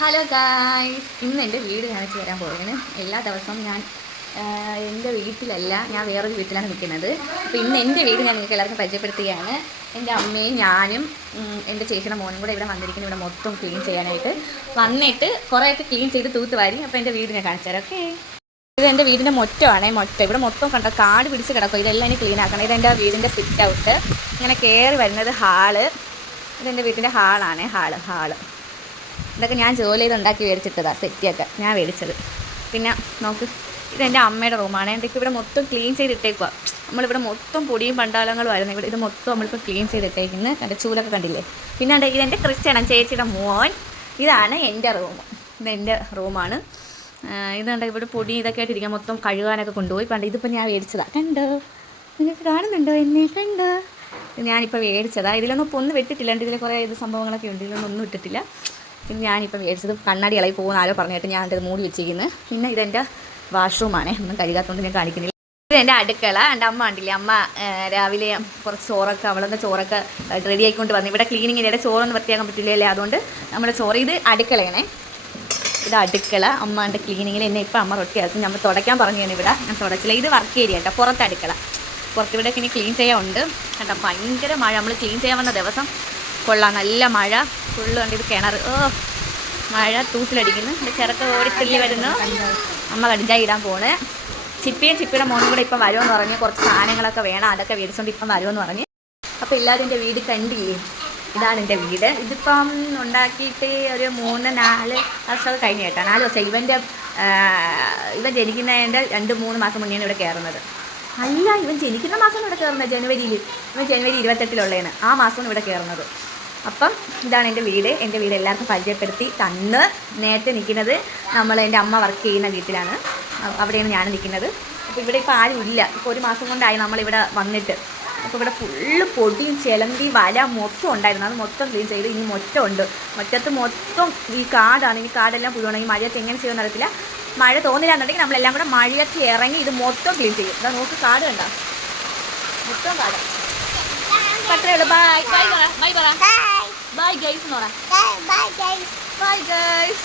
Hello guys, ഇന്ന് എൻ്റെ വീട് കാണിച്ച് തരാൻ പോകുന്നത്. എല്ലാ ദിവസവും ഞാൻ എൻ്റെ വീട്ടിലല്ല, ഞാൻ വേറൊരു വീട്ടിലാണ് നിൽക്കുന്നത്. അപ്പോൾ ഇന്ന് എൻ്റെ വീട് ഞാൻ നിങ്ങൾക്ക് എല്ലാവർക്കും പരിചയപ്പെടുത്തുകയാണ്. എൻ്റെ അമ്മയും ഞാനും എൻ്റെ ചേച്ചിയുടെ മോനും കൂടെ ഇവിടെ വന്നിരിക്കുന്നു, ഇവിടെ മൊത്തം ക്ലീൻ ചെയ്യാനായിട്ട്. വന്നിട്ട് കുറേയൊക്കെ ക്ലീൻ ചെയ്ത് തൂത്തുവാരി. അപ്പോൾ എൻ്റെ വീട് ഞാൻ കാണിച്ചു തരാം. ഓക്കെ, ഇത് എൻ്റെ വീടിൻ്റെ മൊറ്റമാണേ. ഇവിടെ മൊത്തം കണ്ടോ, കാട് പിടിച്ച് കിടക്കും. ഇതെല്ലാം ഇനി ക്ലീൻ ആക്കണം. ഇതെൻ്റെ വീടിൻ്റെ സിറ്റ് ഔട്ട്. ഇങ്ങനെ കയറി വരുന്നത് ഹാള്. ഇതെൻ്റെ വീട്ടിൻ്റെ ഹാളാണ്. ഹാള് ഇതൊക്കെ ഞാൻ ജോലി ചെയ്ത് ഉണ്ടാക്കി മേടിച്ചിട്ടതാണ്. സെറ്റിയൊക്കെ ഞാൻ മേടിച്ചത്. പിന്നെ നോക്ക്, ഇതെൻ്റെ അമ്മയുടെ റൂമാണ്. എനിക്ക് ഇവിടെ മൊത്തം ക്ലീൻ ചെയ്തിട്ടേക്കുക. നമ്മളിവിടെ മൊത്തം പൊടിയും പണ്ടാളങ്ങളും ആയിരുന്നു. ഇവിടെ ഇത് മൊത്തം നമ്മളിപ്പോൾ ക്ലീൻ ചെയ്തിട്ടേക്കുന്നത്. എൻ്റെ ചൂലൊക്കെ കണ്ടില്ലേ. പിന്നെ ഇതെൻ്റെ ക്രിസ്ത്യൻ ചേച്ചിയുടെ മോൻ. ഇതാണ് എൻ്റെ റൂം. ഇതെൻ്റെ റൂമാണ്. ഇതുണ്ട്, ഇവിടെ പൊടി ഇതൊക്കെ ആയിട്ടിരിക്കാൻ മൊത്തം കഴുകാനൊക്കെ കൊണ്ടുപോയി. ഇതിപ്പോൾ ഞാൻ മേടിച്ചതാണ്. കണ്ടോ, നിങ്ങൾക്ക് കാണുന്നുണ്ടോ എന്നെ? കണ്ടോ, ഞാനിപ്പോൾ മേടിച്ചതാണ്. ഇതിലൊന്നും ഇപ്പോൾ ഒന്നും വെട്ടിട്ടില്ല. ഇതിൽ കുറേ സംഭവങ്ങളൊക്കെ ഉണ്ട്. ഇതിലൊന്നും ഒന്നും ഇട്ടിട്ടില്ല. പിന്നെ ഞാനിപ്പോൾ മേടിച്ചത് കണ്ണാടി ഇളകി പോകുന്ന ആരോ പറഞ്ഞിട്ട് ഞാൻ എൻ്റെ മൂടി വെച്ചിരിക്കുന്നത്. പിന്നെ ഇതെൻ്റെ വാഷ്റൂമാണ്. ഒന്നും കഴുകാത്തതുകൊണ്ട് ഞാൻ കാണിക്കുന്നില്ല. ഇതെൻ്റെ അടുക്കള. എൻ്റെ അമ്മ ഉണ്ടില്ലേ, അമ്മ രാവിലെ കുറച്ച് ചോറൊക്കെ അവളെന്താ ചോറൊക്കെ റെഡി ആയിക്കൊണ്ട് വന്നു. ഇവിടെ ക്ലീനിങ്ങിനിടെ ചോറൊന്നും വൃത്തിയാക്കാൻ പറ്റില്ലല്ലേ, അതുകൊണ്ട് നമ്മുടെ ചോറ്. ഇത് അടുക്കളയാണേ. ഇത് അടുക്കള. അമ്മൻ്റെ ക്ലീനിങ്ങിൽ എന്നെ ഇപ്പോൾ അമ്മ റൊട്ടിയാക്കും. നമ്മൾ തുടയ്ക്കാൻ പറഞ്ഞു തന്നെ. ഇവിടെ ഞാൻ തുടച്ചില്ല. ഇത് വർക്ക് ഏരിയ കേട്ടോ, പുറത്ത് അടുക്കള. പുറത്തിവിടെയൊക്കെ ഇനി ക്ലീൻ ചെയ്യാനുണ്ട് കേട്ടോ. ഭയങ്കര മഴ. നമ്മൾ ക്ലീൻ ചെയ്യാൻ വന്ന ദിവസം കൊള്ളാം, നല്ല മഴ. ഫുള്ള് കണ്ട് ഇത് കിണർ. മഴ തൂത്തിലടിക്കുന്നു. എൻ്റെ ചിറക്ക് ഓടിത്തുള്ളി വരുന്നു. അമ്മ കടിഞ്ചായി ഇടാൻ പോണ്. ചിപ്പിയുടെ മോനും കൂടെ ഇപ്പം വരുമെന്ന് പറഞ്ഞ് കുറച്ച് സാധനങ്ങളൊക്കെ വേണം, അതൊക്കെ മേടിച്ചുകൊണ്ട് ഇപ്പം വരുമെന്ന് പറഞ്ഞ്. അപ്പോൾ എല്ലാവരും എൻ്റെ വീട് കണ്ടില്ലേ. ഇതാണ് എൻ്റെ വീട്. ഇതിപ്പം ഉണ്ടാക്കിയിട്ട് ഒരു 3-4 വർഷം കഴിഞ്ഞ് കേട്ടോ. 4 വർഷം. ഇവൻ ജനിക്കുന്നതിൻ്റെ 2-3 മാസം മുന്നേ ഇവിടെ കയറുന്നത്. അല്ല, ഇവൻ ജനിക്കുന്ന മാസമാണ് ഇവിടെ കയറുന്നത്. ജനുവരിയിൽ. ഇവൻ ജനുവരി 28-ലാണ് ആ മാസമാണ് ഇവിടെ കയറുന്നത്. അപ്പം ഇതാണ് എൻ്റെ വീട്. എൻ്റെ വീട് എല്ലാവർക്കും പരിചയപ്പെടുത്തി തന്ന്. നേരത്തെ നിൽക്കുന്നത് എൻ്റെ അമ്മ വർക്ക് ചെയ്യുന്ന വീട്ടിലാണ്. അവിടെയാണ് ഞാൻ നിൽക്കുന്നത്. അപ്പോൾ ഇവിടെ ഇപ്പോൾ ആരും ഇല്ല. ഇപ്പോൾ 1 മാസം കൊണ്ടായി നമ്മളിവിടെ വന്നിട്ട്. അപ്പോൾ ഇവിടെ ഫുള്ള് പൊടിയും ചിലന്തി വല മൊത്തം ഉണ്ടായിരുന്നു. അത് മൊത്തം ക്ലീൻ ചെയ്ത്. ഇനി മുറ്റമുണ്ട്. മുറ്റത്ത് മൊത്തം ഈ കാടാണ്. ഈ കാടെല്ലാം പുഴുവാണ്. ഈ മഴയത്ത് എങ്ങനെ ചെയ്യുമെന്ന് അറിയത്തില്ല. മഴ തോന്നില്ല എന്നുണ്ടെങ്കിൽ നമ്മളെല്ലാം കൂടെ മഴയത്ത് ഇറങ്ങി ഇത് മൊത്തം ക്ലീൻ ചെയ്യും. ഇതാ നോക്ക്, കാട് കണ്ട, മൊത്തം കാട്. അത്രേ ഉള്ളൂ. ബൈ ബൈ പറ. ബൈ പറ. ബൈ ഗൈസ് എന്ന് പറ. Bye guys.